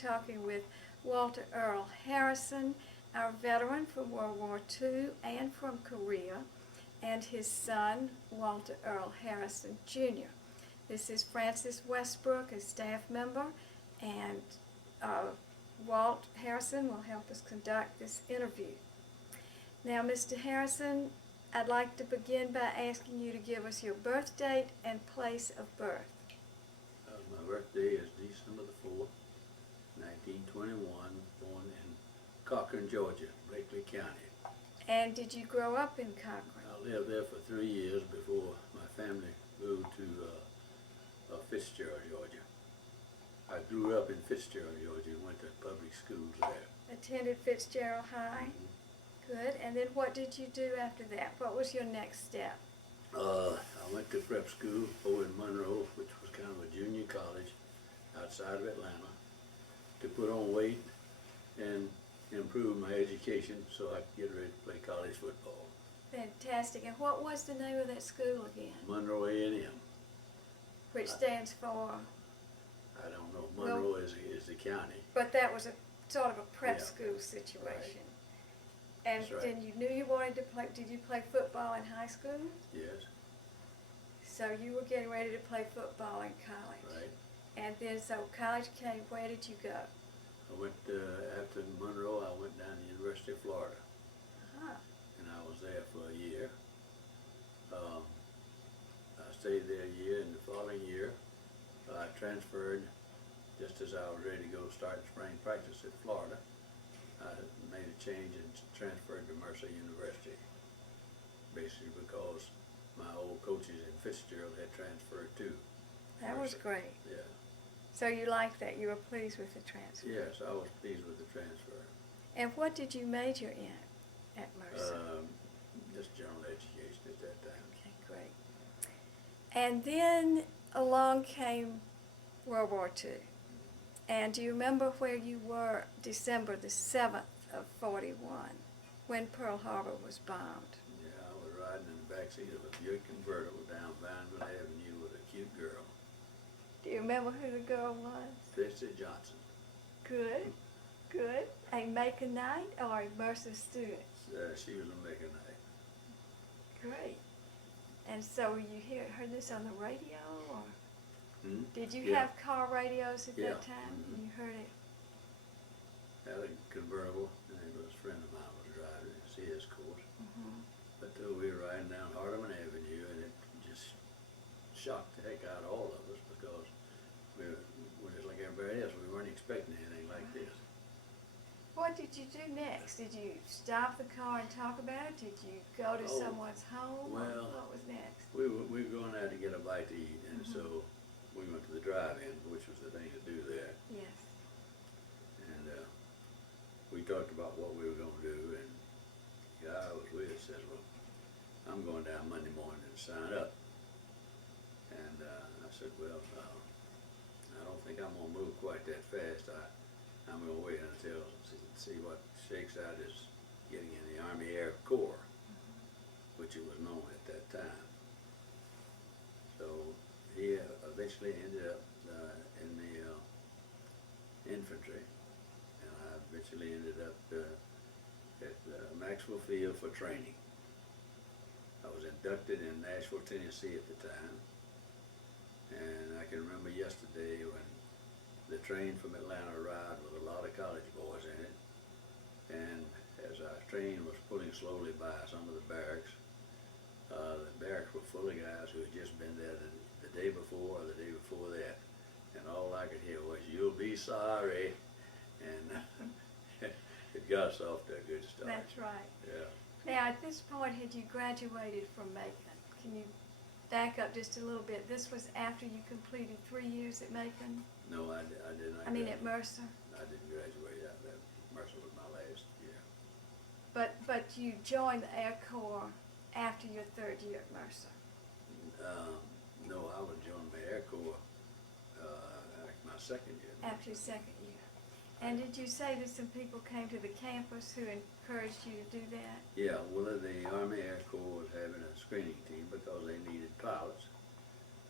talking with Walter Earl Harrison, our veteran from World War II and from Korea, and his son, Walter Earl Harrison, Jr. This is Francis Westbrook, a staff member, and Walt Harrison will help us conduct this interview. Now, Mr. Harrison, I'd like to begin by asking you to give us your birth date and place of birth. My birthday is December the 4th, 1921, born in Cochran, Georgia, Blakely County. And did you grow up in Cochran? I lived there for 3 years before my family moved to Fitzgerald, Georgia. I grew up in Fitzgerald, Georgia, and went to public schools there. Attended Fitzgerald High? Good. And then what did you do after that? What was your next step? I went to prep school over in Monroe, which was kind of a junior college outside of Atlanta, to put on weight and improve my education so I could get ready to play college football. Fantastic. And what was the name of that school again? Monroe A&M. Which stands for? I don't know. Monroe is the county. But that was a sort of a prep Yeah. school situation. Right. And That's right. then you knew you wanted to play, did you play football in high school? Yes. So you were getting ready to play football in college. Right. And then so college came, where did you go? I went, after Monroe, I went down to the University of Florida. Uh-huh. And I was there for a year. I stayed there a year, and the following year, I transferred just as I was ready to go start spring practice at Florida. I made a change and transferred to Mercer University, basically because my old coaches in Fitzgerald had transferred too. That was great. Yeah. So you liked that? You were pleased with the transfer? Yes, I was pleased with the transfer. And what did you major in at Mercer? Just general education at that time. Okay, great. And then along came World War II. And do you remember where you were December the 7th of 41 when Pearl Harbor was bombed? Yeah, I was riding in the backseat of a Buick convertible down Vanville Avenue with a cute girl. Do you remember who the girl was? Tracy Johnson. Good, good. A Maconite or a Mercer student? She was a Mechanite. Great. And so you heard this on the radio, or did you Yeah. have car radios at Yeah. that time? And you heard it? Had a convertible, and it was a friend of mine was driving it, CS course. But we were riding down Hardeman Avenue, and it just shocked the heck out of all of us because we were just like everybody else. We weren't expecting anything like this. What did you do next? Did you stop the car and talk about it? Did you go to someone's home? Well, What was next? We were going out to get a bite to eat, and so we went to the drive-in, which was the thing to do there. Yes. And we talked about what we were going to do, and the guy I was with says, well, I'm going down Monday morning to sign up. And I said, well, I don't think I'm going to move quite that fast. I'm going to wait until see what shakes out as getting in the Army Air Corps, which it was known at that time. So he eventually ended up in the infantry, and I eventually ended up at Maxwell Field for training. I was inducted in Nashville, Tennessee at the time, and I can remember yesterday when the train from Atlanta arrived with a lot of college boys in it, and as our train was pulling slowly by some of the barracks were full of guys who had just been there the day before or the day before that, and all I could hear was, "You'll be sorry," and it got us off to a good start. That's right. Yeah. Now, at this point, had you graduated from Macon? Can you back up just a little bit? This was after you completed 3 years at Macon? No, I did not. I mean, at Mercer? I didn't graduate out of that. Mercer was my last year. But you joined the Air Corps after your 3rd year at Mercer? No, I was joining the Air Corps my 2nd year. After your 2nd year. And did you say that some people came to the campus who encouraged you to do that? Yeah, well, the Army Air Corps was having a screening team because they needed pilots,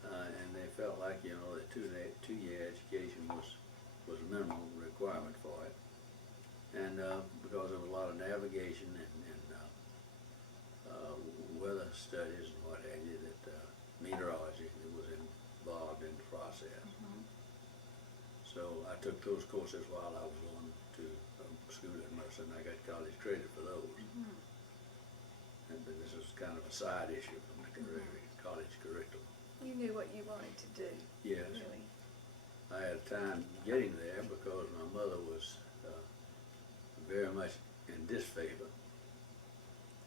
and they felt like, you know, that two-year education was minimum requirement. And because there was a lot of navigation and weather studies and what have you, that meteorology was involved in the process. So I took those courses while I was going to school at Mercer, and I got college credit for those. And but this is kind of a side issue from the college curriculum. You knew what you wanted to do. Yes. Really. I had a time getting there because my mother was very much in disfavor.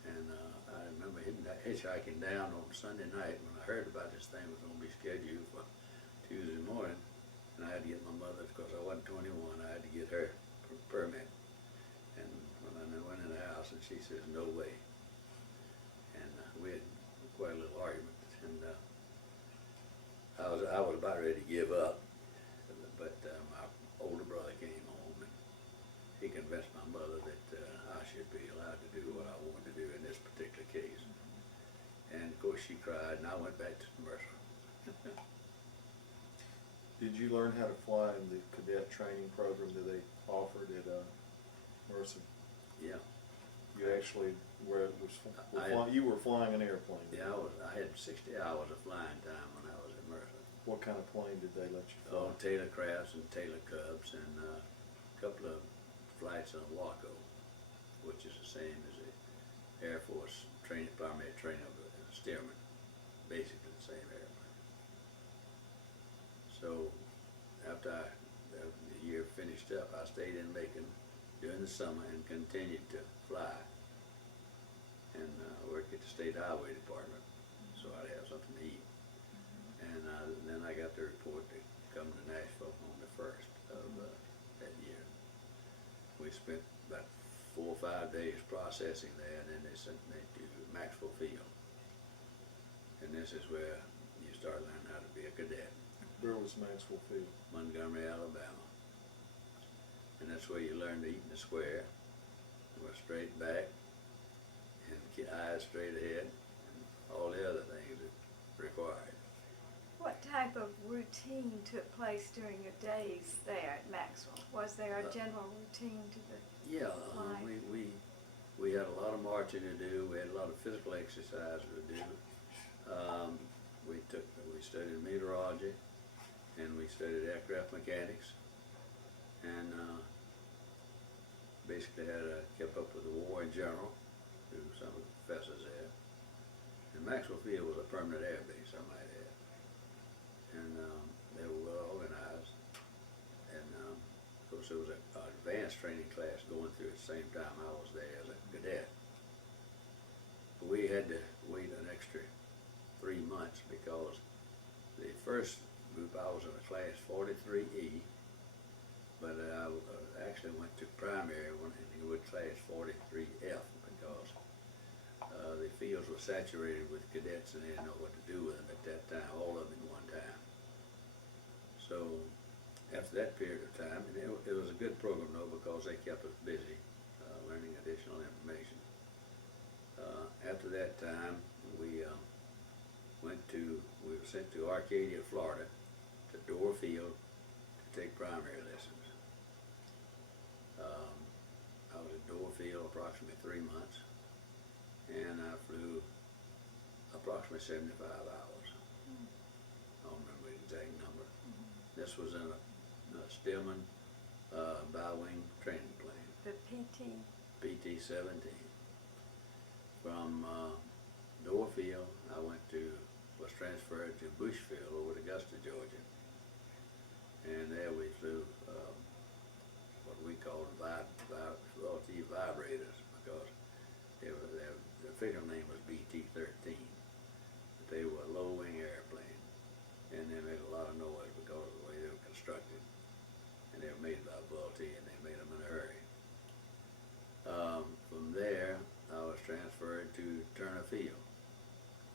And I remember hitchhiking down on Sunday night when I heard about this thing was going to be scheduled for Tuesday morning. And I had to get my mother, because I wasn't 21, I had to get her permit. And when I went in the house, and she says, no way. And we had quite a little argument. And I was about ready to give up. But my older brother came home, and he convinced my mother that I should be allowed to do what I wanted to do in this particular case. And of course she cried, and I went back to Mercer. Did you learn how to fly in the cadet training program that they offered at Mercer? Yeah. You actually you were flying an airplane. Yeah, I had 60 hours of flying time when I was at Mercer. What kind of plane did they let you fly? Taylor Crafts and Taylor Cubs, and a couple of flights on Waco, which is the same as the Air Force primary training of the Stearman, basically the same airplane. So after the year finished up, I stayed in Macon during the summer and continued to fly, and worked at the State Highway Department, so I'd have something to eat. And then I got the report to come to Nashville on the 1st of that year. We spent about 4 or 5 days processing there, and then they sent me to Maxwell Field. And this is where you start learning how to be a cadet. Where was Maxwell Field? Montgomery, Alabama. And that's where you learn to eat in the square, with straight back, and eyes straight ahead, and all the other things that required. What type of routine took place during your days there at Maxwell? Was there a general routine to the Yeah, life? we had a lot of marching to do. We had a lot of physical exercise to do. We studied meteorology, and we studied aircraft mechanics, and basically kept up with the war in general through some of the professors there. And Maxwell Field was a permanent air base, I might add. And they were well organized. And of course there was an advanced training class going through at the same time I was there as a cadet. But we had to wait an extra 3 months because the first group I was in a class 43E, but I actually went to primary with class 43F because the fields were saturated with cadets and they didn't know what to do with them at that time, all of them at one time. So after that period of time, and it was a good program though because they kept us busy learning additional information. After that time, we were sent to Arcadia, Florida, to Door Field to take primary lessons. I was at Door Field approximately 3 months, and I flew approximately 75 hours. I don't remember the exact number. This was in a Stearman bi-wing training plane. The PT? PT-17. From Door Field, I was transferred to Bushfield over to Augusta, Georgia. And there we flew what we called VLT vibrators because their official name was BT-13. But they were a low-wing airplane, and they made a lot of noise because of the way they were constructed. And they were made by VLT, and they made them in a hurry. From there, I was transferred to Turner Field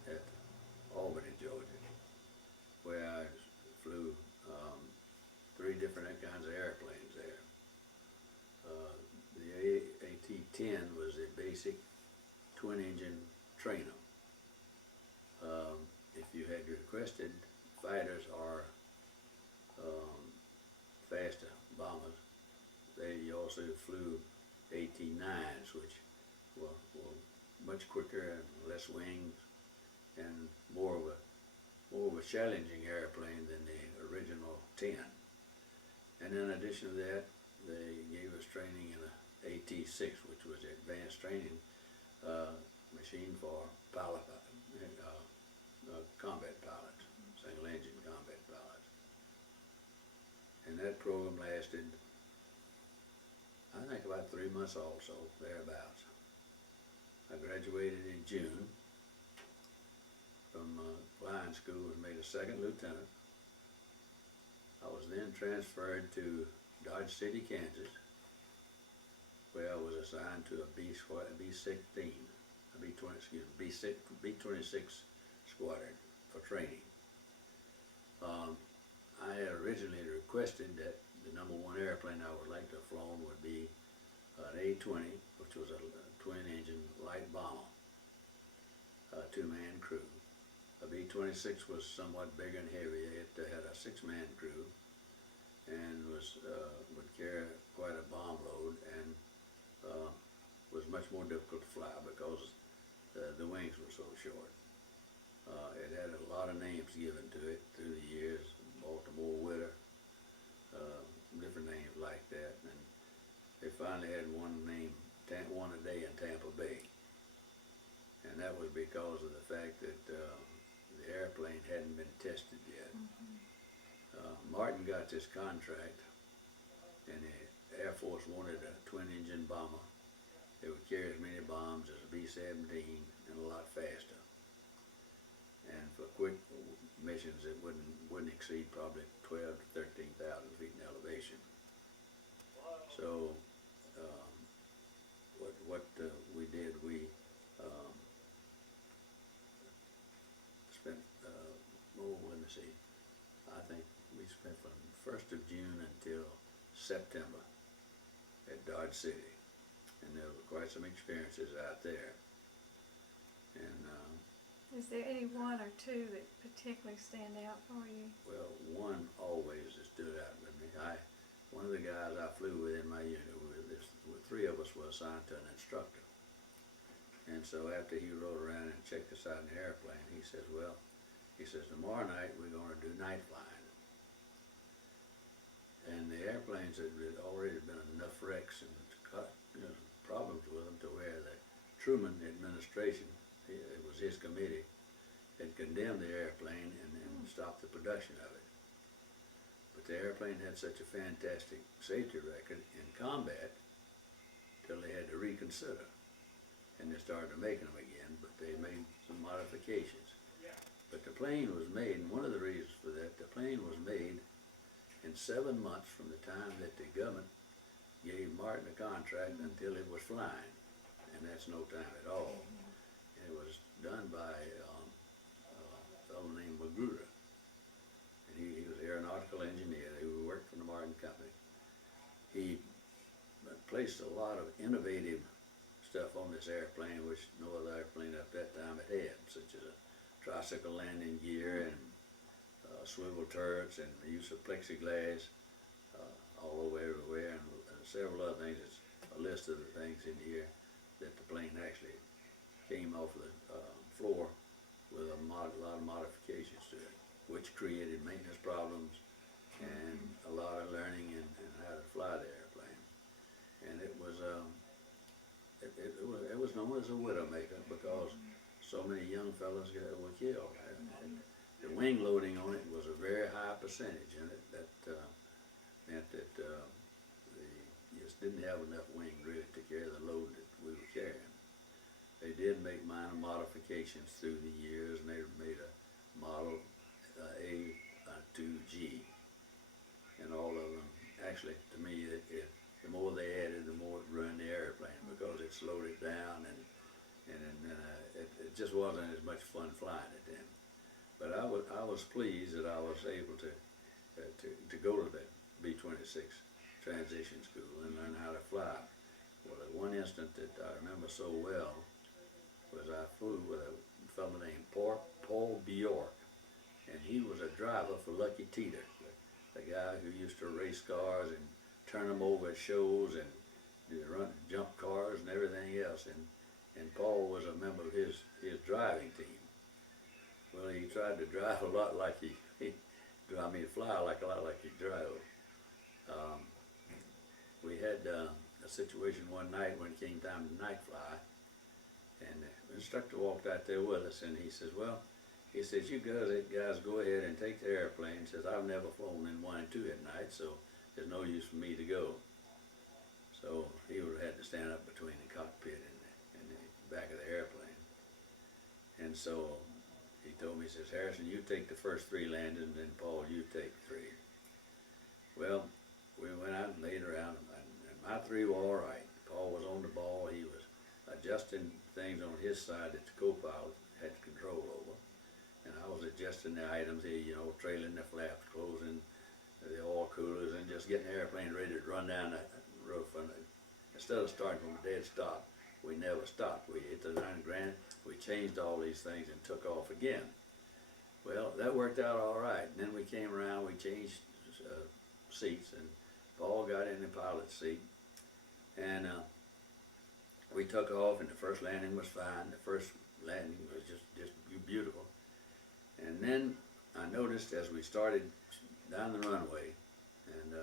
at Albany, Georgia, where I flew 3 different kinds of airplanes there. The AT-10 was a basic twin-engine trainer. If you had requested fighters or faster bombers, you also flew AT-9s, which were much quicker and less wings, and more of a challenging airplane than the original 10. And in addition to that, they gave us training in a AT-6, which was the advanced training machine for combat pilots, single engine combat pilots. And that program lasted, I think, about 3 months also, thereabouts. I graduated in June from flying school and made a second lieutenant. I was then transferred to Dodge City, Kansas, where I was assigned to a B-16, a B-26 squadron for training. I had originally requested that the #1 airplane I would like to have flown would be an A-20, which was a twin-engine light bomber, a 2-man crew. A B-26 was somewhat bigger and heavier. It had a 6-man crew and would carry quite a bomb load, and was much more difficult to fly because the wings were so short. It had a lot of names given to it through the years, Baltimore Witter, different names like that, and they finally had one name, one a day in Tampa Bay, and that was because of the fact that the airplane hadn't been tested yet. Martin got this contract, and the Air Force wanted a twin-engine bomber. It would carry as many bombs as a B-17 and a lot faster. And for quick missions, it wouldn't exceed probably 12,000 to 13,000 feet in elevation. So what we did, we spent, let me see, I think we spent from 1st of June until September at Dodge City. And there were quite some experiences out there. And is there any one or two that particularly stand out for you? well, one always that stood out with me. One of the guys I flew with in my unit, three of us were assigned to an instructor. And so after he rode around and checked us out in the airplane, he says, tomorrow night we're going to do night flying. And the airplanes had already been enough wrecks and problems with them to where the Truman administration, it was his committee, had condemned the airplane and stopped the production of it. But the airplane had such a fantastic safety record in combat till they had to reconsider. And they started making them again, but they made some modifications. But the plane was made, and one of the reasons for that, the plane was made in 7 months from the time that the government gave Martin a contract until it was flying, and that's no time at all. And it was done by a fellow named Magruder, and he was an aeronautical engineer. He worked for the Martin Company. He placed a lot of innovative stuff on this airplane, which no other airplane at that time had, such as a tricycle landing gear and swivel turrets and the use of plexiglass all over everywhere, and several other things. It's a list of the things in here that the plane actually came off the floor with a lot of modifications to it, which created maintenance problems and a lot of learning and how to fly the airplane. And it was known as a widowmaker because so many young fellows were killed. And the wing loading on it was a very high percentage, and that meant that you just didn't have enough wing really to carry the load that we were carrying. They did make minor modifications through the years, and they made a model A-2G, and all of them. Actually, to me, the more they added, the more it ruined the airplane because it slowed it down, and it just wasn't as much fun flying it then. But I was pleased that I was able to go to the B-26 transition school and learn how to fly. Well, the one instance that I remember so well was I flew with a fellow named Paul Bjork, and he was a driver for Lucky Teeter, the guy who used to race cars and turn them over at shows and jump cars and everything else. And Paul was a member of his driving team. Well, he tried to drive a lot like fly a lot like he drove. We had a situation one night when it came time to night fly, and the instructor walked out there with us, and he says, well, he says, you guys go ahead and take the airplane. He says, I've never flown in 1 and 2 at night, so there's no use for me to go. So he would have had to stand up between the cockpit and the back of the airplane. And so he told me, he says, Harrison, you take the first 3 landings, and then Paul, you take 3. Well, we went out and laid around, and my 3 were all right. Paul was on the ball. He was adjusting things on his side that the co-pilot had control over. And I was adjusting the items, trailing the flaps, closing the oil coolers, and just getting the airplane ready to run down the roof. And instead of starting from a dead stop, we never stopped. We hit the line granite, we changed all these things and took off again. Well, that worked out all right. And then we came around, we changed seats, and Paul got in the pilot's seat. And we took off, and the first landing was fine. The first landing was just beautiful. And then I noticed as we started down the runway, and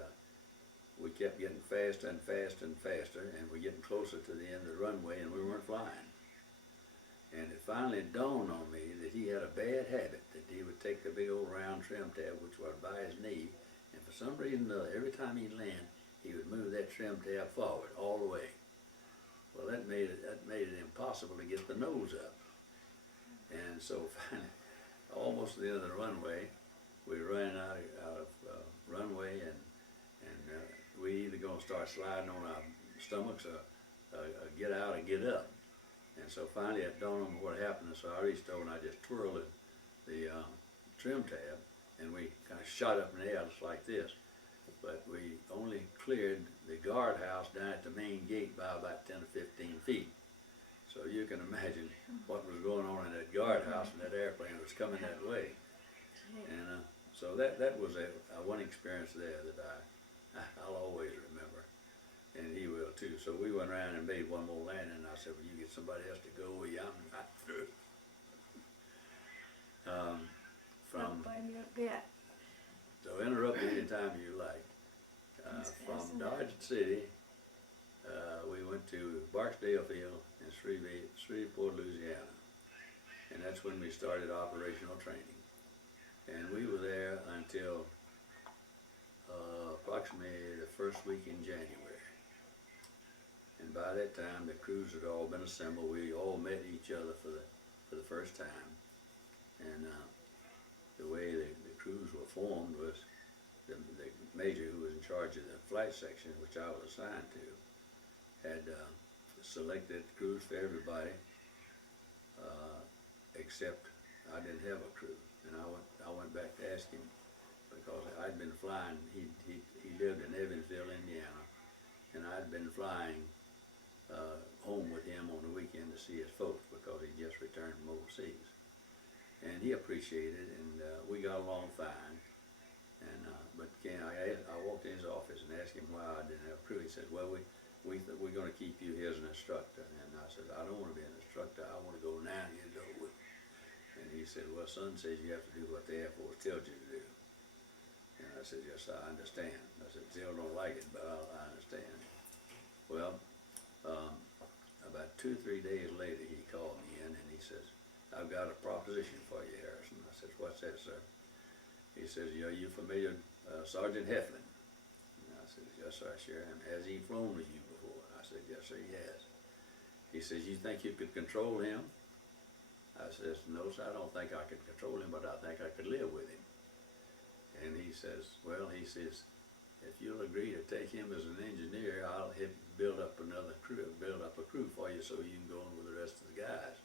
we kept getting faster and faster and faster, and we're getting closer to the end of the runway, and we weren't flying. And it finally dawned on me that he had a bad habit, that he would take the big old round trim tab, which was by his knee, and for some reason or other, every time he'd land, he would move that trim tab forward all the way. Well, that made it impossible to get the nose up. And so finally, almost at the end of the runway, we ran out of runway, and we either gonna start sliding on our stomachs or get out and get up. And so finally it dawned on me what happened. So I reached over and I just twirled the trim tab, and we kind of shot up in the air just like this. But we only cleared the guardhouse down at the main gate by about 10 or 15 feet. So you can imagine what was going on in that guardhouse, and that airplane was coming that way. And so that was a one experience there that I'll always remember, and he will too. So we went around and made one more landing, and I said, well, you get somebody else to go, well, yeah, I'm not through. Don't blame you a bit. So interrupt me anytime you like. From Dodge City, we went to Barksdale Field in Shreveport, Louisiana, and that's when we started operational training. And we were there until approximately the first week in January. And by that time, the crews had all been assembled. We all met each other for the first time. And the way the crews were formed was the major who was in charge of the flight section, which I was assigned to, had selected crews for everybody, except I didn't have a crew. And I went back to ask him, because I'd been flying. He lived in Evansville, Indiana, and I'd been flying home with him on the weekend to see his folks, because he just returned from overseas. And he appreciated it, and we got along fine. And but I walked in his office and asked him why I didn't have a crew. He said, well, we're going to keep you here as an instructor. And I said, I don't want to be an instructor. I want to go 9 years old. And he said, well, son says you have to do what the Air Force tells you to do. And I said, yes, I understand. I said, still don't like it, but I understand. Well, about 2 or 3 days later, he called me in, and he says, I've got a proposition for you, Harrison. I said, what's that, sir? He says, are you familiar Sergeant Heflin? And I said, yes, sir, I sure am. Has he flown with you before? I said, yes, sir, he has. He says, you think you could control him? I says, no, sir, I don't think I could control him, but I think I could live with him. And he says, well, he says, if you'll agree to take him as an engineer, I'll build up a crew for you so you can go on with the rest of the guys.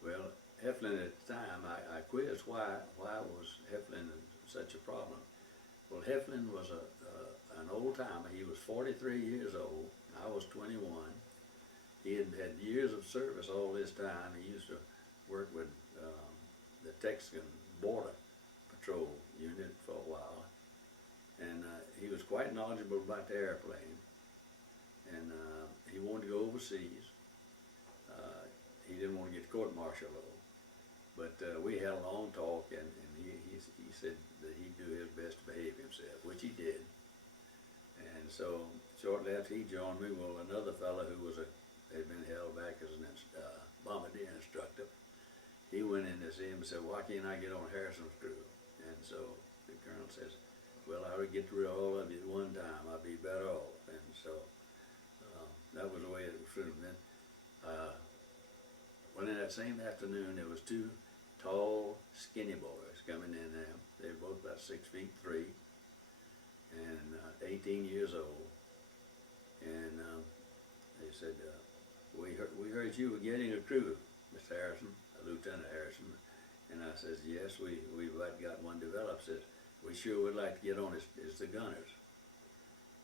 Well, Heflin at the time, I quizzed why was Heflin such a problem. Well, Heflin was an old timer. He was 43 years old. I was 21. He had had years of service all this time. He used to work with the Texan Border Patrol unit for a while. And he was quite knowledgeable about the airplane. And overseas. He didn't want to get court-martialed, but we had a long talk, and he said that he'd do his best to behave himself, which he did. And so shortly after he joined me, well, another fellow who had been held back as an bombardier instructor, he went in to see him and said, "Why can't I get on Harrison's crew?" And so the colonel says, "Well, I would get rid of all of you at one time. I'd be better off." And so that was the way it was through. Then, well, in that same afternoon, there was two tall, skinny boys coming in there. They were both about 6'3" and 18 years old. And they said, we heard you were getting a crew, Mr. Harrison, Lieutenant Harrison." And I says, "Yes, we've got one developed." Says, "We sure would like to get on as the gunners."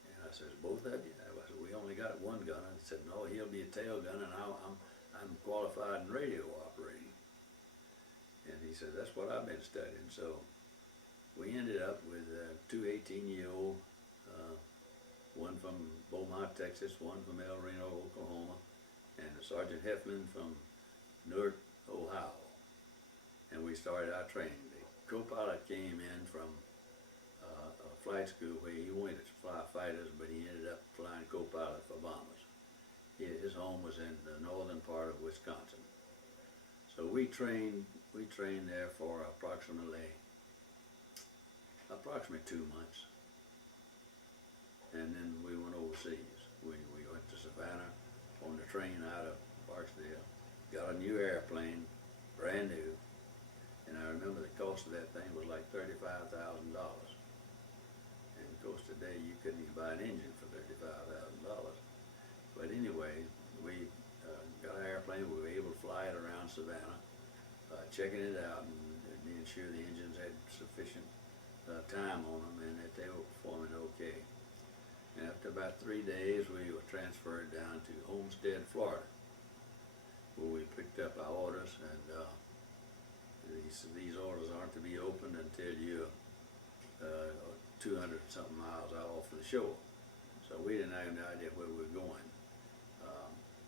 And I says, "Both of you?" I said, "We only got one gunner." He said, "No, he'll be a tail gunner, and I'm qualified in radio operating." And he said, "That's what I've been studying." So we ended up with two 18-year-old, one from Beaumont, Texas, one from El Reno, Oklahoma, and Sergeant Heffman from Newark, Ohio. And we started our training. The co-pilot came in from a flight school where he wanted to fly fighters, but he ended up flying co-pilot for bombers. His home was in the northern part of Wisconsin. So we trained there for approximately 2 months. And then we went overseas. We went to Savannah on the train out of Barksdale, got a new airplane, brand new, and I remember the cost of that thing was like $35,000. And of course today you couldn't even buy an engine for $35,000. But anyway, we got an airplane. We were able to fly it around Savannah, checking it out and being sure the engines had sufficient time on them and that they were performing okay. And after about 3 days, we were transferred down to Homestead, Florida, where we picked up our orders. And these orders aren't to be opened until you're 200-something miles out off the shore. So we didn't have any idea where we were going.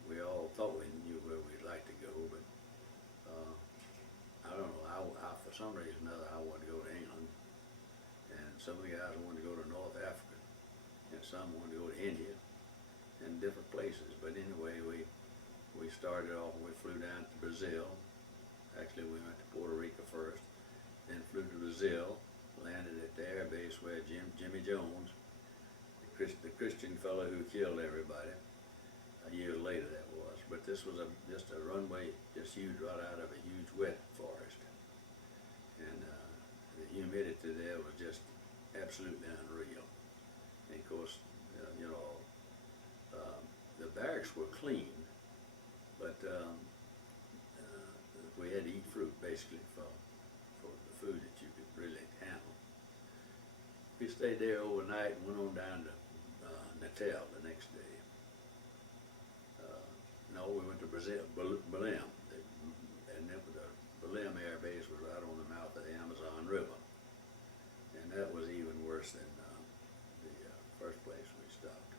We all thought we knew where we'd like to go, but I don't know. I for some reason or another, I wanted to go to England, and some of the guys wanted to go to North Africa, and some wanted to go to India, and different places. But anyway, we started off. We flew down to Brazil. Actually, we went to Puerto Rico first, then flew to Brazil, landed at the air base where Jimmy Jones, the Christian fellow who killed everybody, years later that was. But this was just a runway, just huge, right out of a huge wet forest. And the humidity there was just absolutely unreal. And of course, the barracks were clean, but we had to eat fruit basically for the food that you could really handle. We stayed there overnight and went on down to Natal the next day. No, we went to Brazil, Belém, and then the Belém Air Base was right on the mouth of the Amazon River, and that was even worse than the first place we stopped.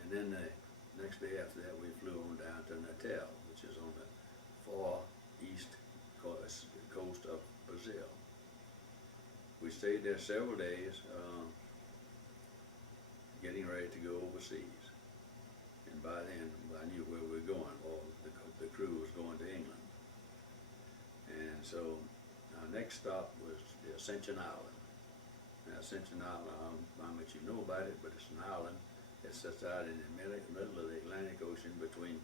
And then the next day after that, we flew on down to Natal, which is on the far east coast of Brazil. We stayed there several days, getting ready to go overseas. And by then, I knew where we were going. Well, the crew was going to England. And so our next stop was the Ascension Island. Now, Ascension Island, I don't know how much you know about it, but it's an island that sits out in the middle of the Atlantic Ocean between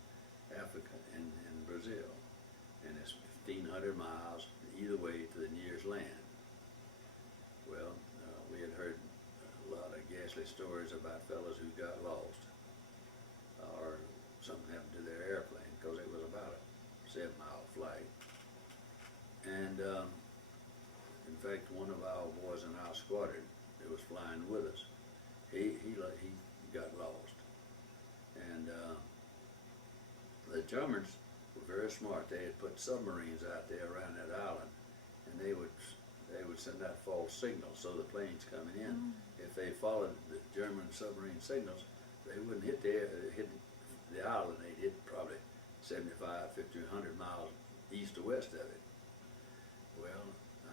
Africa and Brazil. And it's 1,500 miles either way to the nearest land. Well, we had heard a lot of ghastly stories about fellows who got lost, or something happened to their airplane, because it was about a 7-mile flight. And in fact, one of our boys in our squadron that was flying with us, he got lost. And the Germans were very smart. They had put submarines out there around that island, and they would send out false signals, so the planes coming in, if they followed the German submarine signals, they wouldn't hit the island, they'd hit probably 75, 50, 100 miles east or west of it. Well,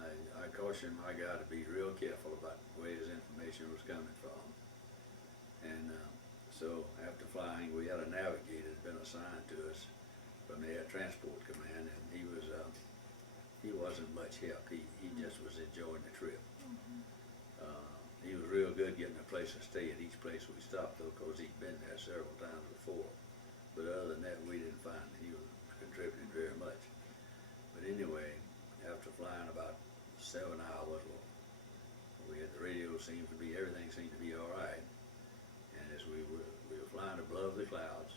I cautioned my guy to be real careful about where his information was coming from. And so after flying, we had a navigator that had been assigned to us from the Air Transport Command, and he wasn't much help. He just was enjoying the trip. He was real good getting a place to stay at each place we stopped, though, because he'd been there several times before. But other than that, we didn't find he was contributing very much. But anyway, after flying about 7 hours, we had the radio everything seemed to be all right. And as we were flying above the clouds,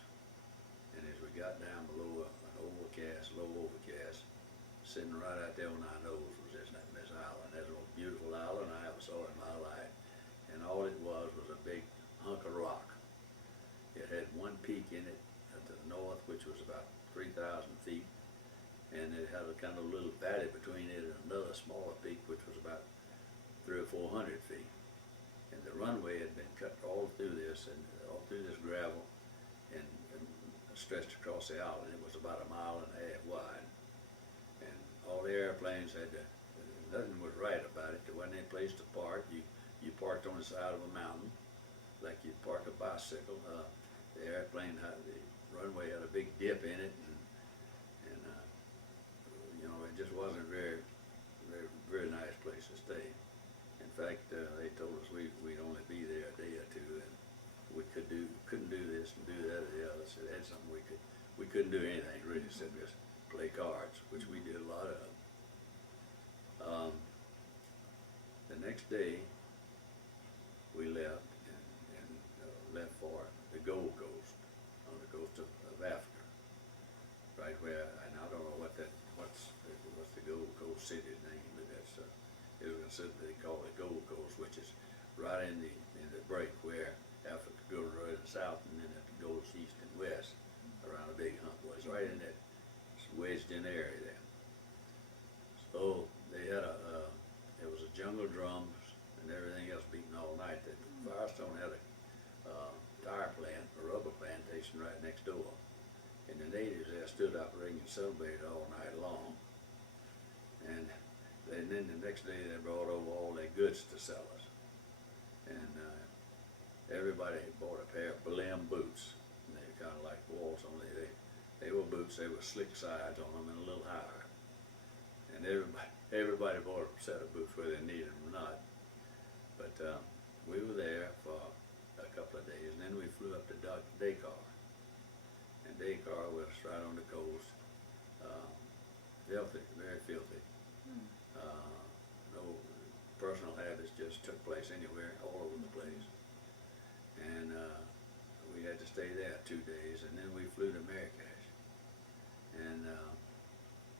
and as we got down below an low overcast, sitting right out there on our nose was this island. That's a beautiful island I ever saw in my life. And all it was a big hunk of rock. It had one peak in it to the north, which was about 3,000 feet. And it had a kind of little valley between it and another smaller peak, which was about 300 or 400 feet. And the runway had been cut all through this, and all through this gravel, and stretched across the island. It was about 1.5 miles wide. And all the airplanes had to, nothing was right about it. There wasn't any place to park. You parked on the side of a mountain, like you'd park a bicycle. The runway had a big dip in it, and it just wasn't a very nice place to stay. In fact, they told us we'd only be there a day or two, and we couldn't do this and do that or the other. So that's something we couldn't do anything really except just play cards, which we did a lot of. The next day, we left and left for the Gold Coast, on the coast of Africa, right where, and I don't know what's the Gold Coast city's name, but it was considered, they call it Gold Coast, which is right in the break where Africa goes right south and then it goes east and west around a big hump. Well, it's right in that wedged in area there. So they had it was a jungle drums and everything else beating all night. The Firestone had a tire plant, a rubber plantation right next door. And the natives there stood up ringing and celebrated all night long. And then the next day they brought over all their goods to sell us. And everybody had bought a pair of Blim boots. And they were kind of like walls, only they were boots, they were slick sides on them and a little higher. And everybody bought a set of boots whether they needed them or not. But we were there for a couple of days, and then we flew up to Dakkar. And Dakkar was right on the coast, filthy, very filthy. No personal habits just took place anywhere, all over the place. And we had to stay there 2 days, and then we flew to Marrakesh. And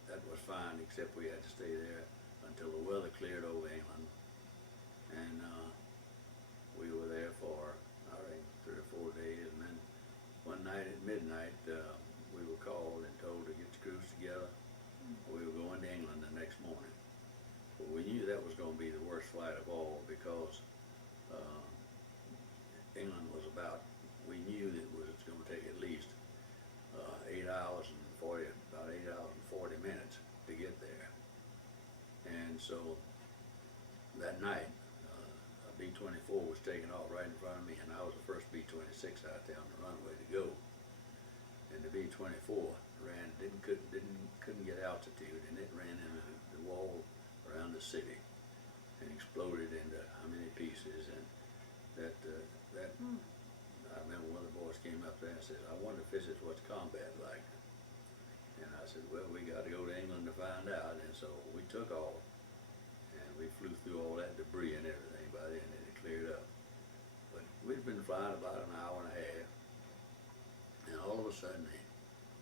that was fine, except we had to stay there until the weather cleared over England. And we were there for, I think, 3 or 4 days, and then one night at midnight, we were called and told to get the crews together. We were going to England the next morning. But we knew that was going to be the worst flight of all, because England was we knew that it was going to take at least 8 hours and 40 minutes to get there. And so that night, a B-24 was taking off right in front of me, and I was the first B-26 out there on the runway to go. And the B-24 couldn't get altitude, and it ran into the wall around the city and exploded into how many pieces. And that I remember one of the boys came up there and said, "I wonder if this is what's combat like." And I said, "Well, we got to go to England to find out." And so we took off, and we flew through all that debris and everything. By then it had cleared up. But we'd been flying about an hour and a half, and all of a sudden the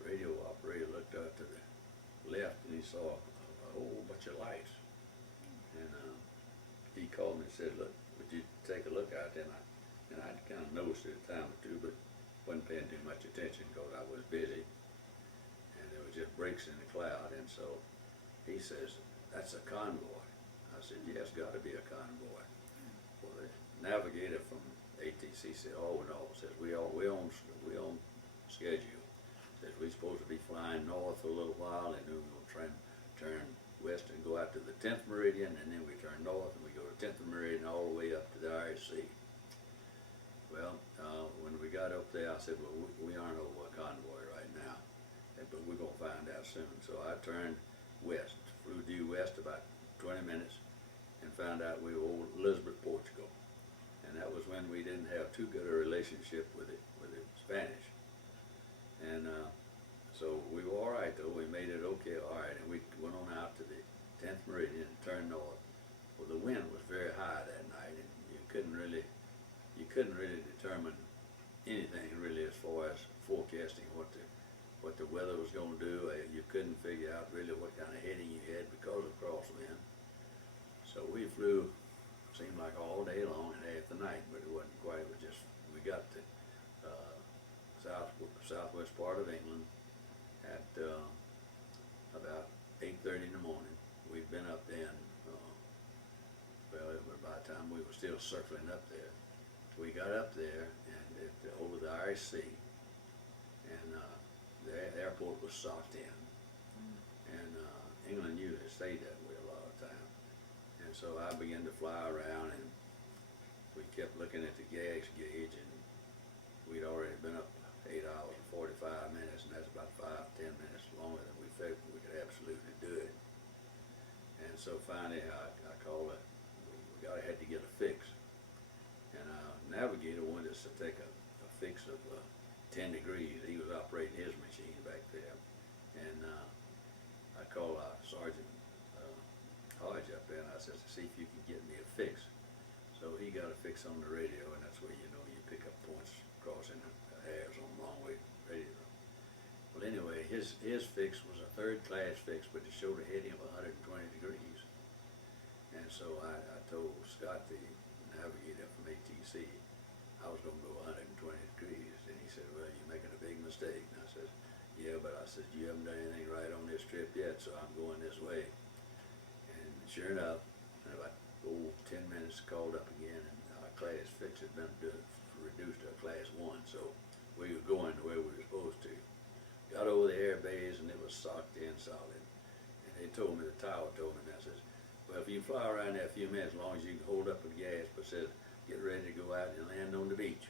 radio operator looked out to the left, and he saw a whole bunch of lights. And he called me and said, "Look, would you take a look out there?" And I'd kind of noticed it a time or two, but wasn't paying too much attention because I was busy. And there was just breaks in the cloud. And so he says, "That's a convoy." I said, "Yes, got to be a convoy." Well, the navigator from ATC said, "Oh no," says, we own schedule. Says we're supposed to be flying north for a little while, and then we're going to try and turn west and go out to the 10th meridian, and then we turn north and we go to 10th meridian all the way up to the Irish Sea. Well, when we got up there, I said, well, we aren't over a convoy right now, but we're going to find out soon. So I turned west, flew due west about 20 minutes, and found out we were over Lisbon, Portugal. And that was when we didn't have too good a relationship with the Spanish. And so we were all right, though. We made it okay, all right. And we went on out to the 10th meridian and turned north. Well, the wind was very high that night, and you couldn't really determine anything really as far as forecasting what the weather was going to do. You couldn't figure out really what kind of heading you had because of crosswind. So we flew, seemed like all day long and half the night, but it wasn't quite. It was just, we got to southwest part of England at about 8:30 in the morning. We'd been up then, well, by the time we were still circling up there. We got up there and over the Irish Sea, and the airport was socked in. And England usually stayed that way a lot of time. And so I began to fly around, and we kept looking at the gas gauge, and we'd already been up 8 hours and 45 minutes, and that's about 5-10 minutes longer than we figured we could absolutely do it. And so finally I called it, had to get a fix. And our navigator wanted us to take a fix of 10 degrees. He was operating his machine back there. And I called our Sergeant Hodge up there, and I said, see if you can get me a fix. So he got a fix on the radio, and that's where you pick up points crossing the hairs on the long way radio. Well, anyway, his fix was a third-class fix, but it showed a heading of 120 degrees. And so I told Scott, the navigator from ATC, I was going to go 120 degrees. And he said, well, you're making a big mistake. And I said, yeah, but I said, you haven't done anything right on this trip yet, so I'm going this way. And sure enough, in about 10 minutes, called up again, and our class fix had been reduced to a class 1, so we were going the way we were supposed to. Got over the air bays, and it was socked in solid. And they told me, the tower told me, and I says, well, if you fly around there a few minutes, as long as you can hold up with gas, but says, get ready to go out and land on the beach.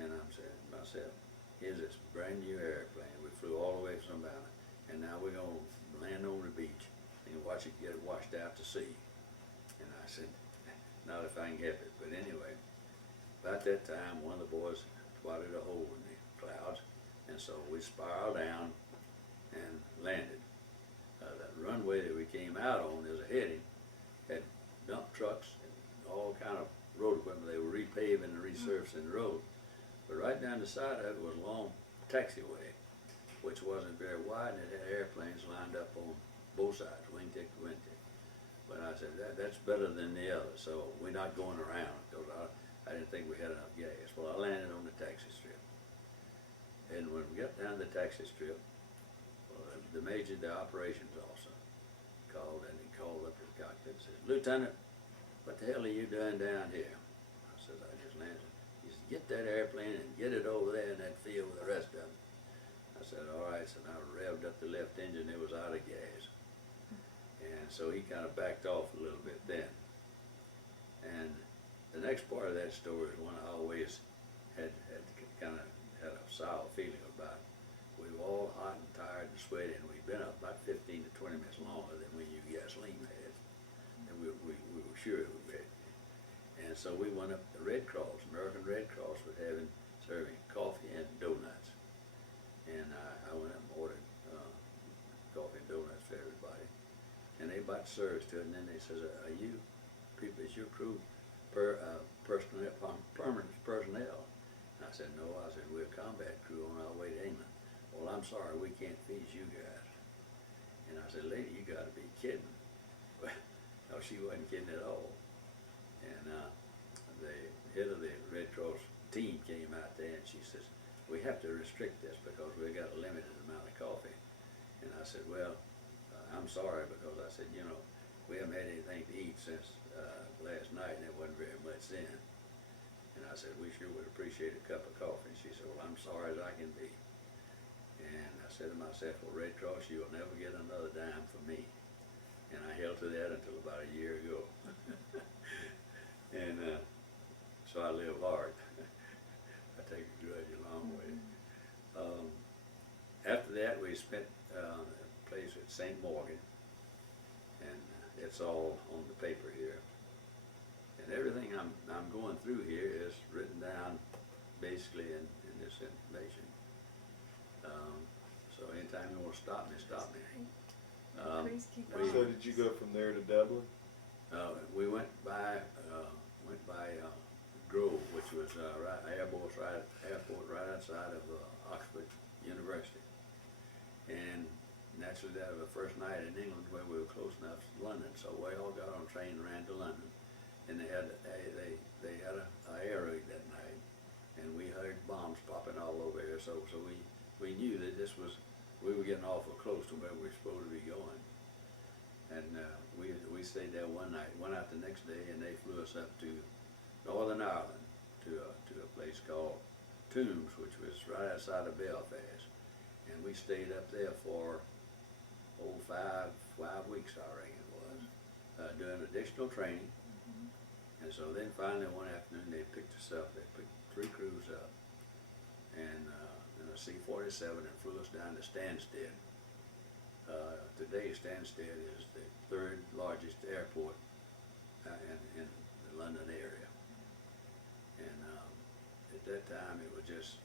And I'm saying to myself, here's this brand new airplane. We flew all the way from Savannah, and now we're going to land on the beach and watch it get washed out to sea. And I said, not if I can help it. But anyway, about that time, one of the boys spotted a hole in the clouds, and so we spiraled down and landed. That runway that we came out on as a heading had dump trucks and all kind of road equipment. They were repaving and resurfacing the road. But right down the side of it was a long taxiway, which wasn't very wide, and it had airplanes lined up on both sides, wingtip to wingtip. But I said, that's better than the other, so we're not going around, because I didn't think we had enough gas. Well, I landed on the taxi strip. And when we got down the taxi strip, the major, the operations officer, called, and he called up to the cockpit and said, Lieutenant, what the hell are you doing down here? I said, I just landed. He said, get that airplane and get it over there in that field with the rest of them. I said, all right. So I revved up the left engine. It was out of gas. And so he kind of backed off a little bit then. And the next part of that story is one I always had kind of had a sour feeling about. We were all hot and tired and sweaty, and we'd been up about 15 to 20 minutes longer than we knew gasoline had. And we were sure it was ready. And so we went up to the Red Cross. American Red Cross was serving coffee and donuts. And I went up and ordered coffee and donuts for everybody. And they bought service to it, and then they says, are you people, is your crew personnel, permanent personnel? And I said, no. I said, we're a combat crew on our way to England. Well, I'm sorry, we can't feed you guys. And I said, lady, you got to be kidding. Well, no, she wasn't kidding at all. And the head of the Red Cross team came out there, and she says, we have to restrict this because we've got a limited amount of coffee. And I said, well, I'm sorry, because I said, we haven't had anything to eat since last night, and it wasn't very much then. And I said, we sure would appreciate a cup of coffee. And she said, well, I'm sorry as I can be. And I said to myself, well, Red Cross, you'll never get another dime from me. And I held to that until about a year ago. And so I live hard. I take a grudge a long way. After that, we spent a place at St. Morgan, and it's all on the paper here. And everything I'm going through here is written down basically in this information. So anytime you want to stop me, stop me. Please keep we- on. So did you go from there to Dublin? We went by Grove, which was airport right outside of Oxford University. And naturally, that was the first night in England where we were close enough to London, so we all got on a train and ran to London. And they had a air raid that night, and we heard bombs popping all over here. So we knew that we were getting awful close to where we were supposed to be going. And we stayed there one night, went out the next day, and they flew us up to Northern Ireland to a place called Tombs, which was right outside of Belfast. And we stayed up there for 5 weeks, I reckon it was, doing additional training. And so then finally one afternoon they picked us up. They picked 3 crews up, and in a C-47, and flew us down to Stansted. Today Stansted is the 3rd largest airport in the London area. And at that time it was just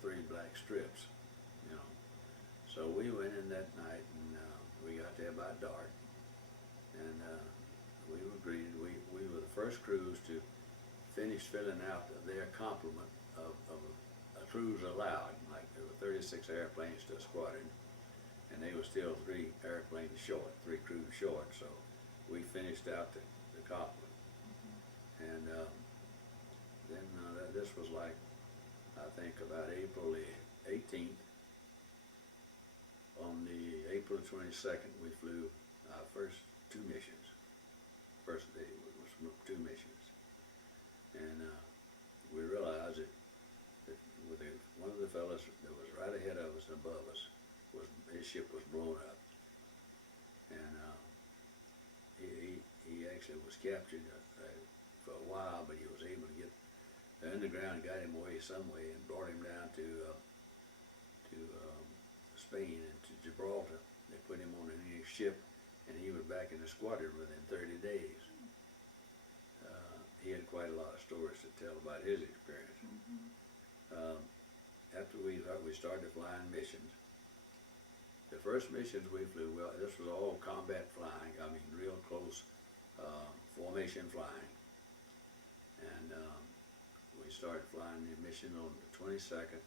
3 black strips, you know. So we went in that night, and we got there by dark, and we were greeted. We were the first crews to finish filling out their complement of a cruise allowed. Like there were 36 airplanes to a squadron, and they were still 3 airplanes short, 3 crews short. So we finished out the complement, and then this was like, I think about April the 18th. On the April 22nd, we flew our first 2 missions. First day was 2 missions, and we realized that one of the fellows that was right ahead of us and above us, his ship was blown up, and he actually was captured for a while, but he was able to get underground, got him away some way, and brought him down to Spain and to Gibraltar. They put him on a new ship, and he was back in the squadron within 30 days. He had quite a lot of stories to tell about his experience. After we started flying missions, the first missions we flew, well, this was all combat flying, I mean real close formation flying. And we started flying the mission on the 22nd,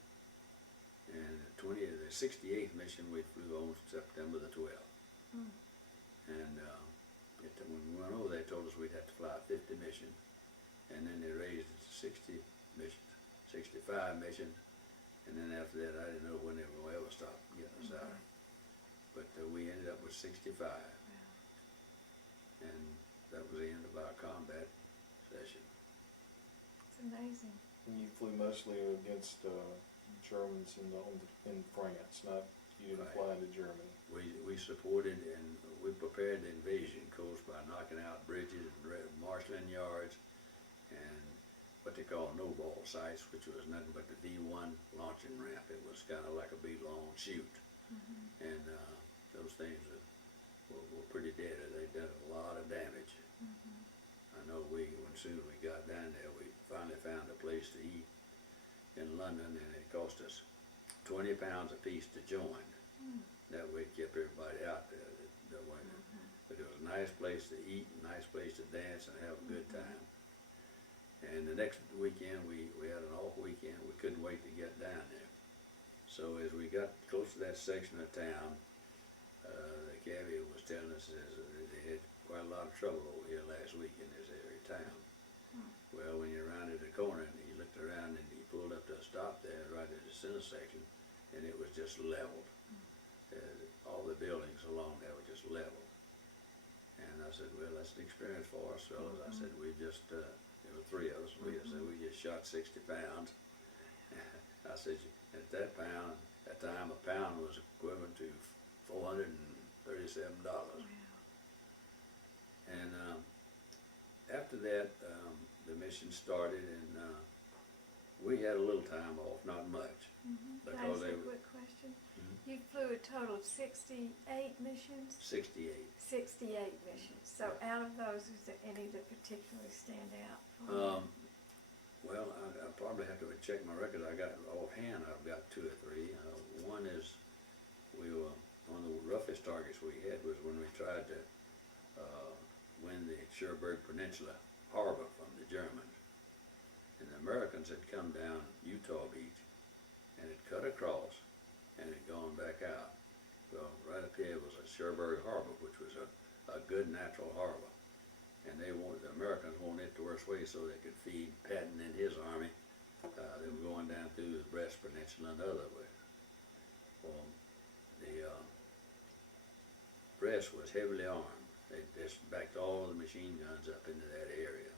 and the 68th mission we flew on September the 12th. And when we went over, they told us we'd have to fly 50 missions, and then they raised it to 60 missions, 65 missions, and then after that I didn't know when they would ever stop getting us out. But we ended up with 65, and that was the end of our combat session. It's amazing. And you flew mostly against Germans in France, not, you didn't fly into Germany. We supported and we prepared the invasion coast by knocking out bridges and marshalling yards and what they call no-ball sites, which was nothing but the V1 launching ramp. It was kind of like a big long chute. And those things were pretty dead. They did a lot of damage. I know when soon as we got down there, we finally found a place to eat in London, and it cost us 20 pounds a piece to join. That way it kept everybody out there. But it was a nice place to eat, a nice place to dance and have a good time. And the next weekend, we had an off weekend. We couldn't wait to get down there. So as we got close to that section of town, the cabbie was telling us that they had quite a lot of trouble over here last week in this area of town. Well, when you rounded the corner and he looked around and he pulled up to a stop there right at the center section, and it was just leveled. All the buildings along there were just leveled. And I said, well, that's an experience for us fellas. I said, we just, there were 3 of us, we just shot 60 pounds. I said, at that time, a pound was equivalent to $437. And after that, the mission started, and we had a little time off, not much. Can I Because ask they you a quick question? You flew a total of 68 missions? 68. 68 missions. So out of those, is there any that particularly stand out for you? Well, I probably have to check my records. I got offhand, I've got 2 or 3. One is one of the roughest targets we had was when we tried to win the Cherbourg Peninsula harbor from the Germans. And the Americans had come down Utah Beach and had cut across and had gone back out. Well, right up here was a Cherbourg Harbor, which was a good natural harbor. And the Americans wanted it the worst way so they could feed Patton and his army. They were going down through the Brest Peninsula and other ways. Well, the Brest was heavily armed. They just backed all the machine guns up into that area.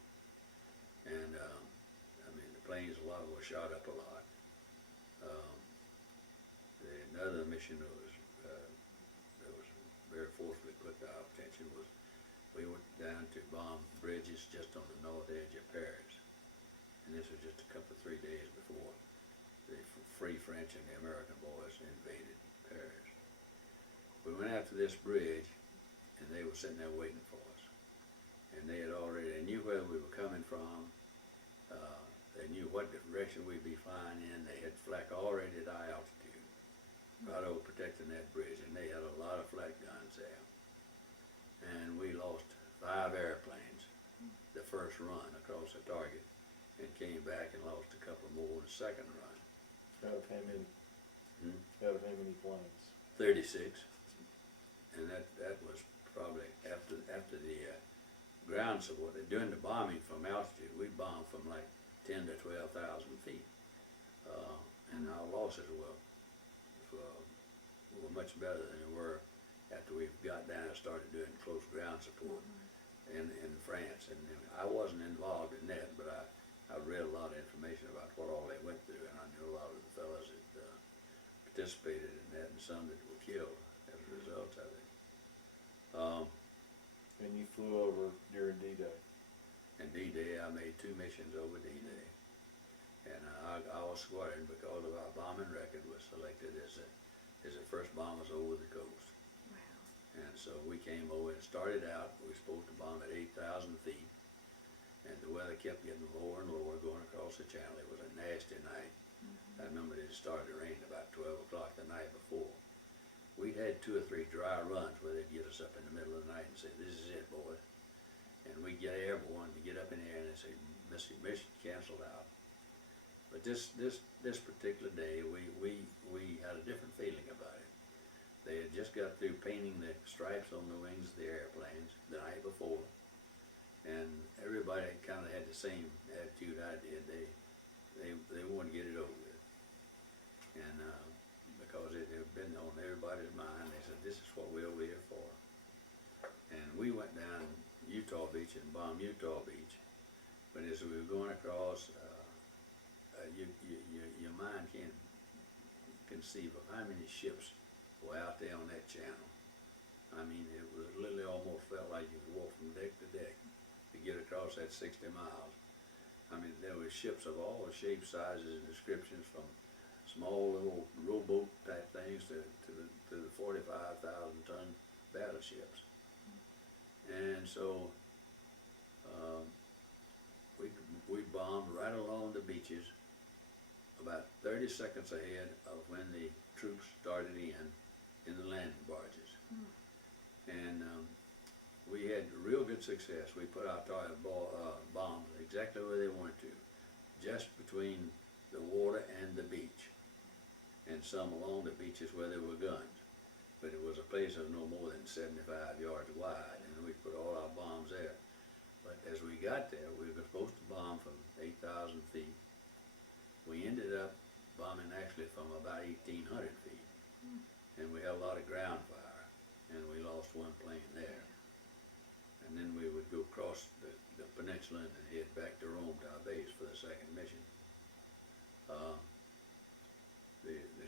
And, the planes, a lot of them were shot up a lot. Another mission that was very forcefully put to our attention was we went down to bomb bridges just on the north edge of Paris. And this was just a couple of 3 days before the Free French and the American boys invaded Paris. We went after this bridge, and they were sitting there waiting for us. And they knew where we were coming from. They knew what direction we'd be flying in. They had flak already at high altitude, right over protecting that bridge, and they had a lot of flak guns there. And we lost 5 airplanes the first run across the target, and came back and lost a couple more in the second run. Out of how many? Out of how many planes? 36. And that was probably after the ground support. During the bombing from altitude, we bombed from like 10 to 12,000 feet. And our losses were much better than they were after we got down and started doing close ground support in France. And I wasn't involved in that, but I read a lot of information about what all they went through, and I knew a lot of the fellows that participated in that, and some that were killed as a result of it. And you flew over during D-Day? And D-Day, I made 2 missions over D-Day. And our squadron, because of our bombing record, was selected as the first bombers over the coast. Wow. And so we came over and started out, we were supposed to bomb at 8,000 feet. And the weather kept getting lower and lower going across the channel. It was a nasty night. I remember it started to rain about 12 o'clock the night before. We'd had 2 or 3 dry runs where they'd get us up in the middle of the night and say, "This is it, boys." And we'd get airborne to get up in the air and they'd say, "Mission canceled out." But this particular day, we had a different feeling about it. They had just got through painting the stripes on the wings of the airplanes the night before. And everybody kind of had the same attitude I did. They wanted to get it over with. And because it had been on everybody's mind, they said, "This is what we're over here for." And we went down Utah Beach and bombed Utah Beach. But as we were going across, your mind can't conceive of how many ships were out there on that channel. I mean, it was literally almost felt like you could walk from deck to deck to get across that 60 miles. I mean, there were ships of all shapes, sizes, and descriptions, from small little rowboat type things to the 45,000 ton battleships. And so we bombed right along the beaches, about 30 seconds ahead of when the troops started in the landing barges. And we had real good success. We put our bombs exactly where they wanted to, just between the water and the beach, and some along the beaches where there were guns. But it was a place of no more than 75 yards wide, and we put all our bombs there. But as we got there, we were supposed to bomb from 8,000 feet. We ended up bombing actually from about 1,800 feet, and we had a lot of ground fire, and we lost 1 plane there. And then we would go across the peninsula and head back to Rome to our base for the second mission.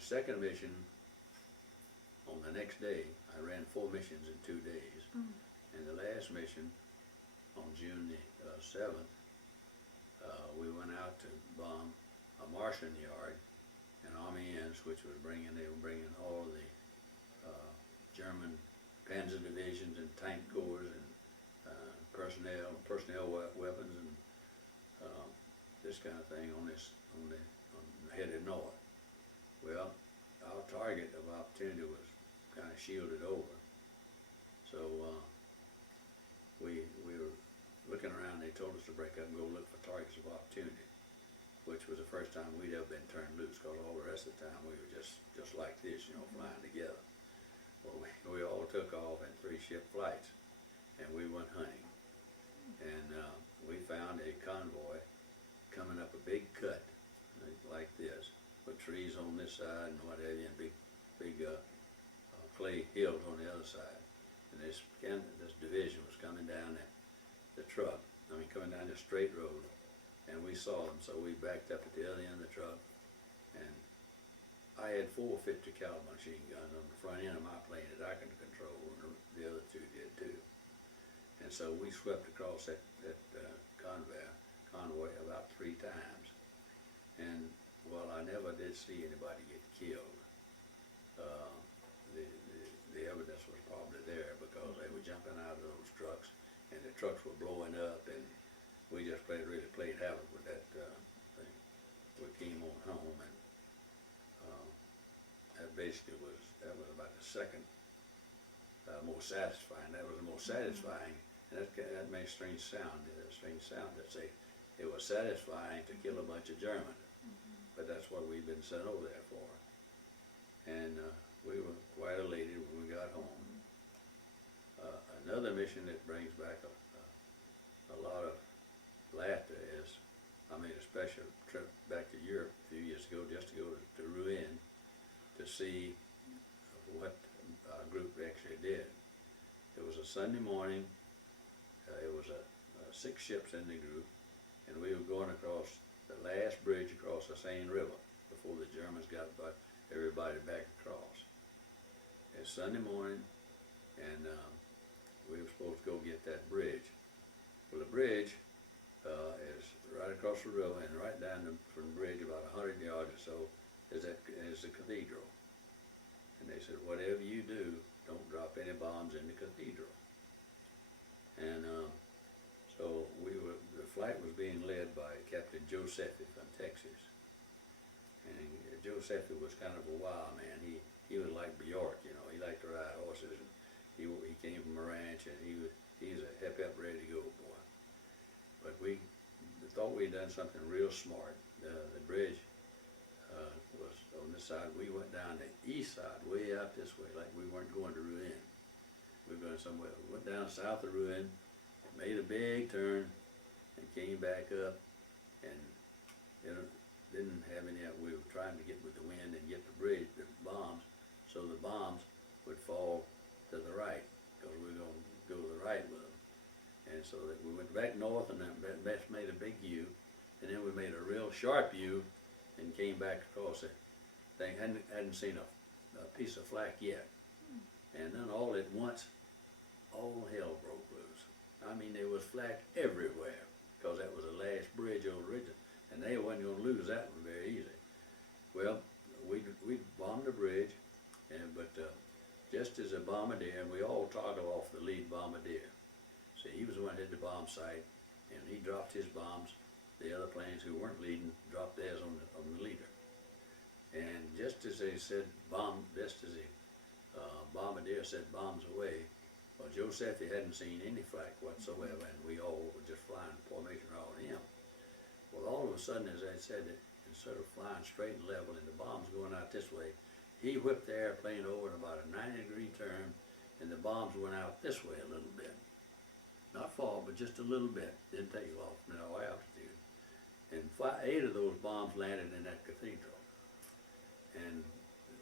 second mission, on the next day, I ran 4 missions in 2 days. And the last mission, on June the 7th, we went out to bomb a Martian yard in Amiens, which was they were bringing all the German panzer divisions and tank corps and personnel weapons and this kind of thing headed north. Well, our target of opportunity was kind of shielded over, so we were looking around. They told us to break up and go look for targets of opportunity, which was the first time we'd ever been turned loose, because all the rest of the time we were just like this, flying together. Well, we all took off in 3-ship flights, and we went hunting. And we found a convoy coming up a big cut, like this, with trees on this side and what have you, and big clay hills on the other side. And this division was coming down coming down the straight road, and we saw them, so we backed up at the other end of the truck, and I had 4 50 caliber machine guns on the front end of my plane that I could control, and the other 2 did too. And so we swept across that convoy about 3 times, and while I never did see anybody get killed, the evidence was probably there, because they were jumping out of those trucks, and the trucks were blowing up, and we just really played havoc with that thing. We came on home, and that basically was about the second most satisfying. That was the most satisfying, and that made a strange sound that say it was satisfying to kill a bunch of Germans, but that's what we'd been sent over there for. And we were quite elated when we got home. Another mission that brings back a lot of laughter is, I made a special trip back to Europe a few years ago just to go to Rouen to see what our group actually did. It was a Sunday morning. It was 6 ships in the group, and we were going across the last bridge across the Seine River before the Germans got everybody back across. It's Sunday morning, and we were supposed to go get that bridge. Well, the bridge is right across the river, and right down from the bridge, about 100 yards or so, is the cathedral. And they said, whatever you do, don't drop any bombs in the cathedral. And so the flight was being led by Captain Josephi from Texas. And Josephi was kind of a wild man. He was like Bjork, he liked to ride horses. And he came from a ranch, and he's a hep ready to go boy. But we thought we'd done something real smart. The bridge was on this side. We went down the east side, way out this way, like we weren't going to Rouen. We were going somewhere. We went down south of Rouen, made a big turn, and came back up, and didn't have any. We were trying to get with the wind and get the bridge, the bombs, so the bombs would fall to the right, because we were going to go to the right with them. And so that we went back north, and then made a big U, and then we made a real sharp U, and came back across it. They hadn't seen a piece of flak yet. And then all at once, all hell broke loose. I mean, there was flak everywhere, because that was the last bridge over Ridge, and they wasn't going to lose that one very easy. Well, we bombed the bridge, but just as a bombardier, and we all toggled off the lead bombardier. So he was the one who hit the bomb site, and he dropped his bombs. The other planes who weren't leading dropped theirs on the leader. And just as they said bombardier said bombs away, well, Josephi hadn't seen any flak whatsoever, and we all were just flying formation around him. Well, all of a sudden, as I said, instead of flying straight and level and the bombs going out this way, he whipped the airplane over in about a 90-degree turn, and the bombs went out this way a little bit. Not far, but just a little bit. Didn't take off from no altitude. And 8 of those bombs landed in that cathedral. And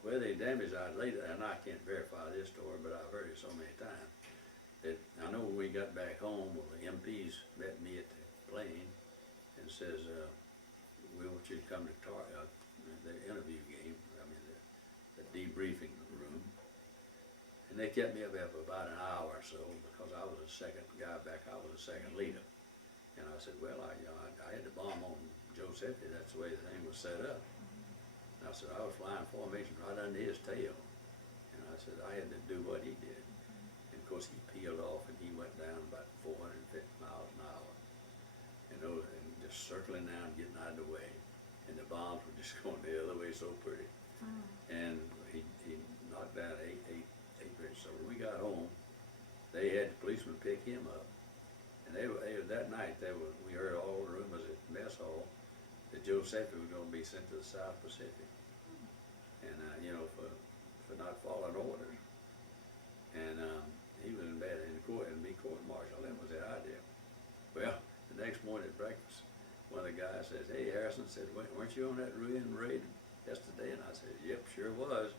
where they damaged out later, and I can't verify this story, but I've heard it so many times, that I know when we got back home, well, the MPs met me at the plane and says, we want you to come to the interview game. I mean, they kept me up there for about an hour or so because I was the second guy back. I was the second leader. And I said, well, I had the bomb on Giuseppe. That's the way the thing was set up. And I said, I was flying formation right under his tail. And I said, I had to do what he did. And of course, he peeled off and he went down about 450 miles an hour. And just circling down, getting out of the way. And the bombs were just going the other way so pretty. And he knocked down eight bridges. So when we got home, they had the policemen pick him up. And that night, we heard all the rumors at mess hall that Giuseppe was going to be sent to the South Pacific. And, for not following orders. And he was in bed in court, and be court-martialed. That was the idea. Well, the next morning at breakfast, one of the guys says, hey, Harrison, said, weren't you on that ruin raid yesterday? And I said, yep, sure was.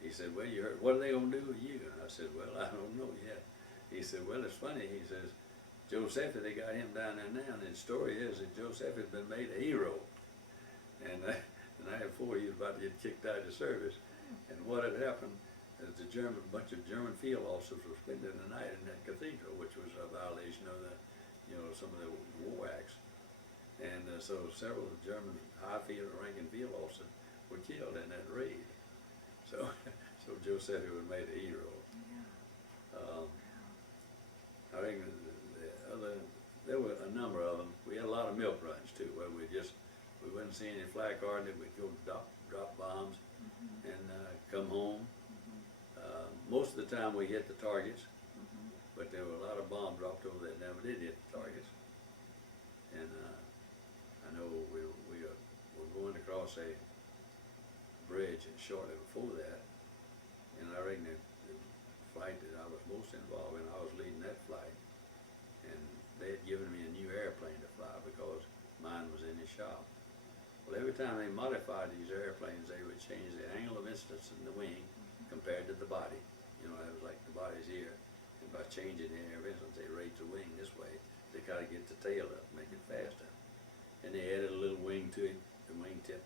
He said, well, you heard, what are they going to do with you? And I said, well, I don't know yet. He said, well, it's funny. He says, Giuseppe, they got him down there now, and the story is that Giuseppe had been made a hero. And the night before, he was about to get kicked out of service. And what had happened is a bunch of German field officers were spending the night in that cathedral, which was a violation of some of the war acts. And so several German high-ranking field officers were killed in that raid. So Giuseppe was made a hero. I think there were a number of them. We had a lot of milk runs too, where we wouldn't see any flag carding, we'd go drop bombs and come home. Most of the time we hit the targets, but there were a lot of bombs dropped over that never did hit the targets. And I know we were going across a bridge, and shortly before that, and I reckon the flight that I was most involved in, I was leading that flight, and they had given me a new airplane to fly because mine was in the shop. Well, every time they modified these airplanes, they would change the angle of incidence in the wing compared to the body. It was like the body's here, and by changing the angle of incidence, they raise the wing this way. They kind of get the tail up, make it faster. And they added a little wing to it, the wingtip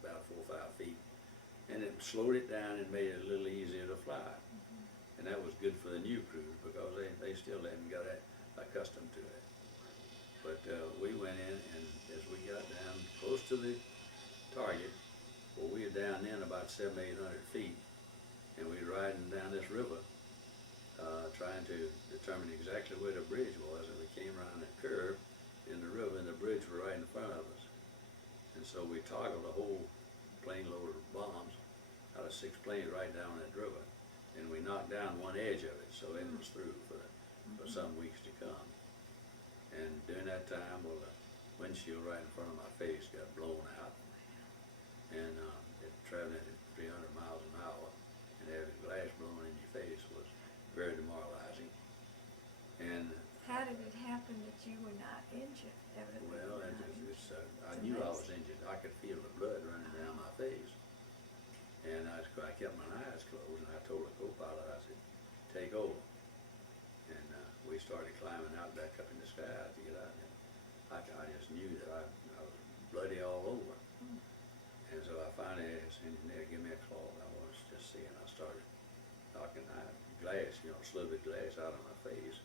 about 4 or 5 feet. And it slowed it down and made it a little easier to fly. And that was good for the new crews because they still hadn't got accustomed to it. But we went in, and as we got down close to the target, well, we were down in about 700 or 800 feet, and we were riding down this river, trying to determine exactly where the bridge was, and we came around a curve in the river, and the bridge was right in front of us. And so we toggled a whole plane load of bombs out of 6 planes right down that river, and we knocked down one edge of it, so it was through for some weeks to come. And during that time, well, the windshield right in front of my face got blown out, and it traveling at 300 miles an hour, and having glass blown in your face was very demoralizing. And how did it happen that you were not injured? Well, I knew I was injured. I could feel the blood running down my face. And I kept my eyes closed, and I told the co-pilot, I said, take over. And we started climbing out back up in the sky to get out there. I just knew that I was bloody all over. And so I finally asked the engineer, give me a cloth. I was just seeing. I started knocking glass, slivered glass out of my face.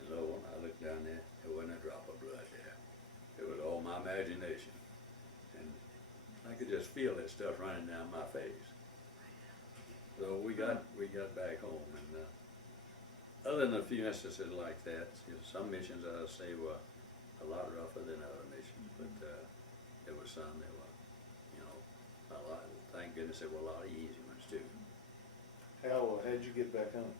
And lo, when I looked down there wasn't a drop of blood there. It was all my imagination. And I could just feel that stuff running down my face. So we got back home, and other than a few instances like that, some missions I would say were a lot rougher than other missions, but there were some that were, a lot. Thank goodness there were a lot of easy ones too. How'd you get back home?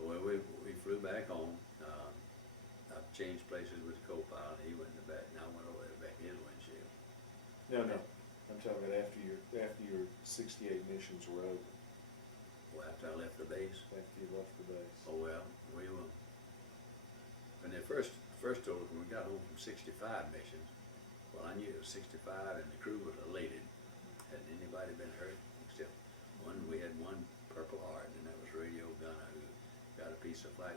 Well, we flew back home. I changed places with the co-pilot. He went in the back, and I went over there back in his windshield. No. I'm talking about after your 68 missions were over. Well, after I left the base. After you left the base. Oh well, we were. When they first told us, when we got home from 65 missions, well, I knew it was 65, and the crew was elated. Hadn't anybody been hurt except one? We had one Purple Heart, and that was Radio Gunner, who got a piece of flak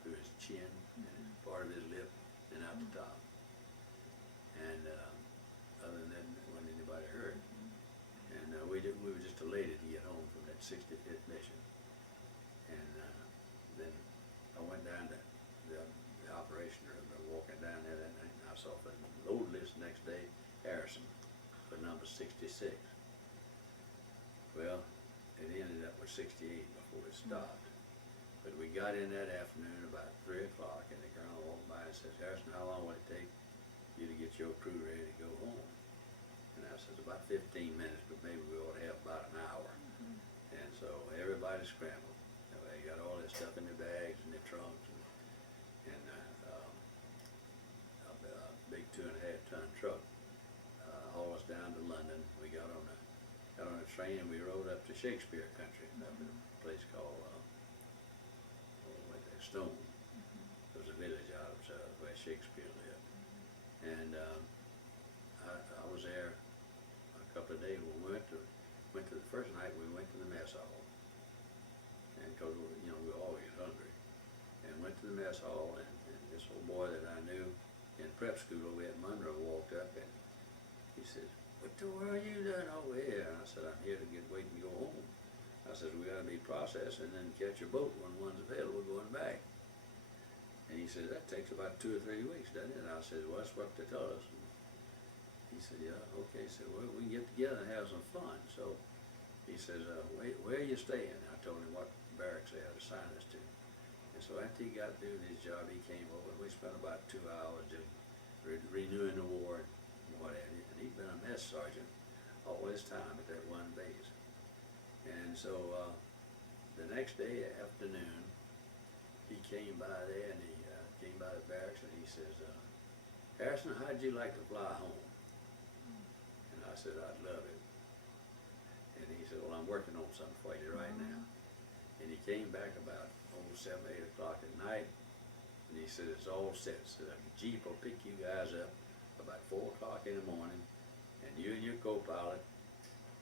through his chin and part of his lip and out the top. And other than that, there wasn't anybody hurt. And we were just elated to get home from that 65th mission. lights off, and loaded us the next day, Harrison, for number 66. Well, it ended up with 68 before it stopped. But we got in that afternoon about 3 o'clock, and the colonel walked by and says, Harrison, how long will it take you to get your crew ready to go home? And I said, about 15 minutes, but maybe we ought to have about an hour. And so everybody scrambled. You know, they got all their stuff in their bags and their trunks, and a big 2.5-ton truck hauled us down to London. We got on a train, and we rode up to Shakespeare country, up in a place called Stone. It was a village out of where Shakespeare lived. And I was there a couple of days. We went to the first night. We went to the mess hall, and because we were always hungry, and went to the mess hall. And this old boy that I knew in prep school over at Monroe walked up, and he said, "What the world are you doing over here?" And I said, "I'm here to wait and go home." I said, "We got to be processed and then catch a boat when one's available going back." And he said, "That takes about 2 or 3 weeks, doesn't it?" And I said, "Well, that's what they tell us." And he said, "Yeah, okay." He said, "Well, we can get together and have some fun." So he says, "Where are you staying?" I told him what barracks they had assigned us to. And so after he got through his job, he came over, and we spent about 2 hours just renewing the war and what have you. And he'd been a mess sergeant all this time at that one base. And so the next day afternoon, he came by there, and he came by the barracks, and he says, "Harrison, how'd you like to fly home?" And I said, "I'd love it." And he said, "Well, I'm working on something for you right now." And he came back about 7, 8 o'clock at night, and he said, "It's all set. So the Jeep will pick you guys up about 4 o'clock in the morning, and you and your co-pilot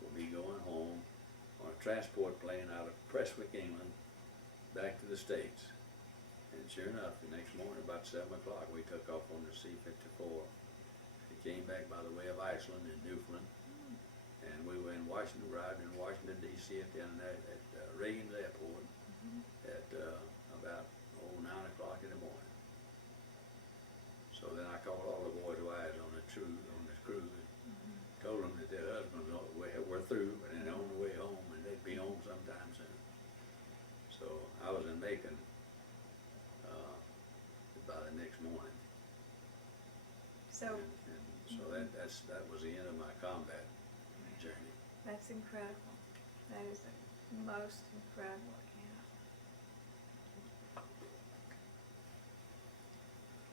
will be going home on a transport plane out of Prestwick, England, back to the States." And sure enough, the next morning about 7 o'clock, we took off on the C-54. We came back by the way of Iceland and Newfoundland, and we were in Washington, arrived in Washington, D.C. at the end of that, at Reagan's Airport at about 9 o'clock in the morning. So then I called all the boys' wives on this cruise, and told them that their husbands were through and on the way home, and they'd be home sometime soon. So I was in Macon by the next morning. So And so that was the end of my combat journey. that's incredible. That is the most incredible account.